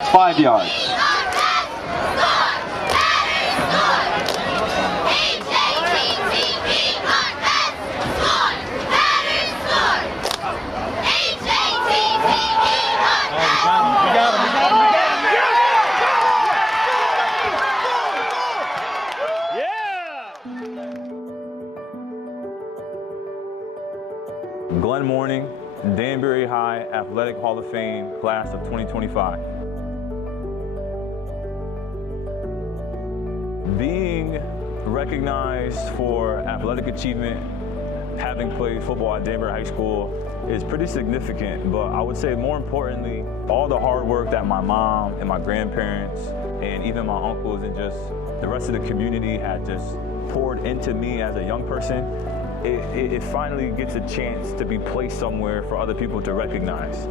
5 yards. Glen Mourning, Danbury High Athletic Hall of Fame, class of 2025. Being recognized for athletic achievement, having played football at Danbury High School, is pretty significant, but I would say more importantly, all the hard work that my mom and my grandparents and even my uncles and just the rest of the community had just poured into me as a young person, it finally gets a chance to be placed somewhere for other people to recognize.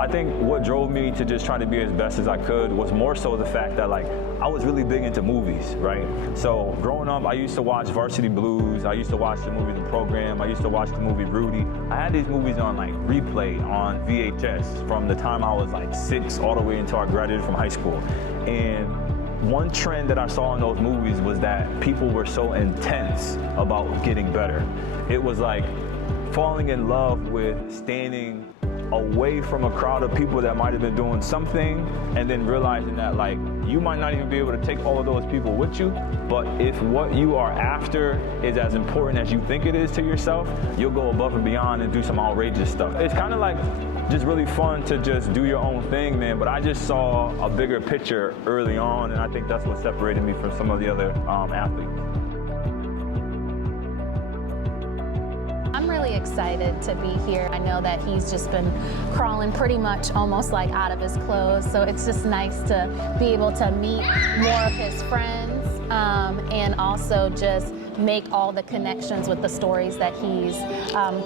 I think what drove me to just try to be as best as I could was more so the fact that I was really big into movies, right? So growing up, I used to watch Varsity Blues, I used to watch the movie The Program, I used to watch the movie Rudy. I had these movies on replay on VHS from the time I was 6 all the way until I graduated from high school. And one trend that I saw in those movies was that people were so intense about getting better. It was like falling in love with standing away from a crowd of people that might have been doing something and then realizing that you might not even be able to take all of those people with you, but if what you are after is as important as you think it is to yourself, you'll go above and beyond and do some outrageous stuff. It's kind of just really fun to just do your own thing, man, but I just saw a bigger picture early on, and I think that's what separated me from some of the other athletes. I'm really excited to be here. I know that he's just been crawling pretty much almost out of his clothes, so it's just nice to be able to meet more of his friends and also just make all the connections with the stories that he's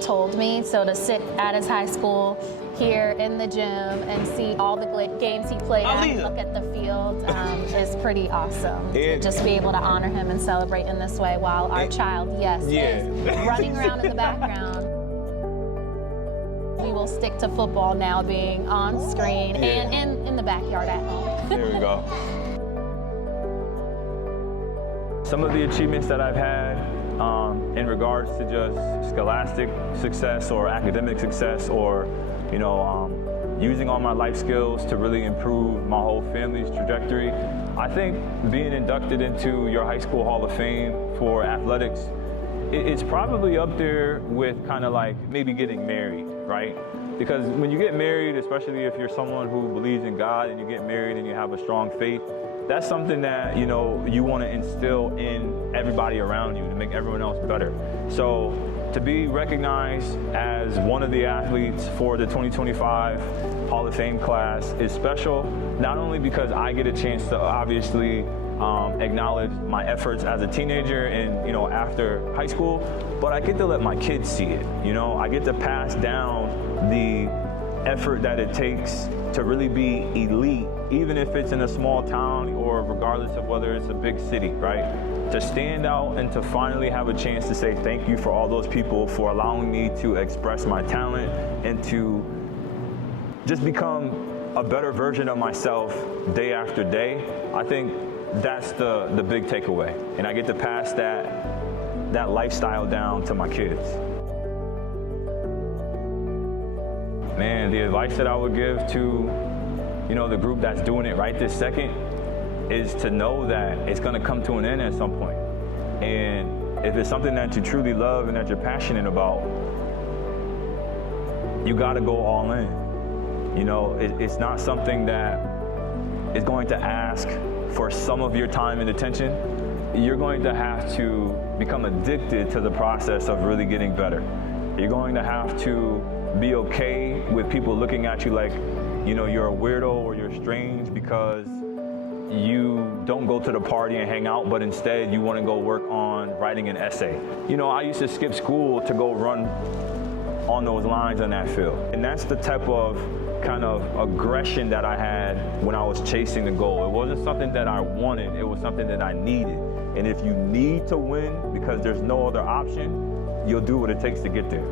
told me. So to sit at his high school here in the gym and see all the games he played at and look at the field is pretty awesome. To just be able to honor him and celebrate in this way while our child, is running around in the background. We will stick to football now being on screen and in the backyard at home. There we go. Some of the achievements that I've had in regards to just scholastic success or academic success or using all my life skills to really improve my whole family's trajectory. I think being inducted into your high school Hall of Fame for athletics, it's probably up there with maybe getting married, right? Because when you get married, especially if you're someone who believes in God and you get married and you have a strong faith, that's something that you want to instill in everybody around you to make everyone else better. So to be recognized as one of the athletes for the 2025 Hall of Fame class is special, not only because I get a chance to obviously acknowledge my efforts as a teenager and after high school, but I get to let my kids see it. I get to pass down the effort that it takes to really be elite, even if it's in a small town or regardless of whether it's a big city, right? To stand out and to finally have a chance to say thank you for all those people for allowing me to express my talent and to just become a better version of myself day after day. I think that's the big takeaway. And I get to pass that lifestyle down to my kids. Man, the advice that I would give to, the group that's doing it right this second is to know that it's gonna come to an end at some point. And if it's something that you truly love and that you're passionate about, you gotta go all in. It's not something that is going to ask for some of your time and attention. You're going to have to become addicted to the process of really getting better. You're going to have to be okay with people looking at you like, you're a weirdo or you're strange because you don't go to the party and hang out, but instead you want to go work on writing an essay. I used to skip school to go run on those lines on that field. And that's the type of kind of aggression that I had when I was chasing the goal. It wasn't something that I wanted, it was something that I needed. And if you need to win because there's no other option, you'll do what it takes to get there.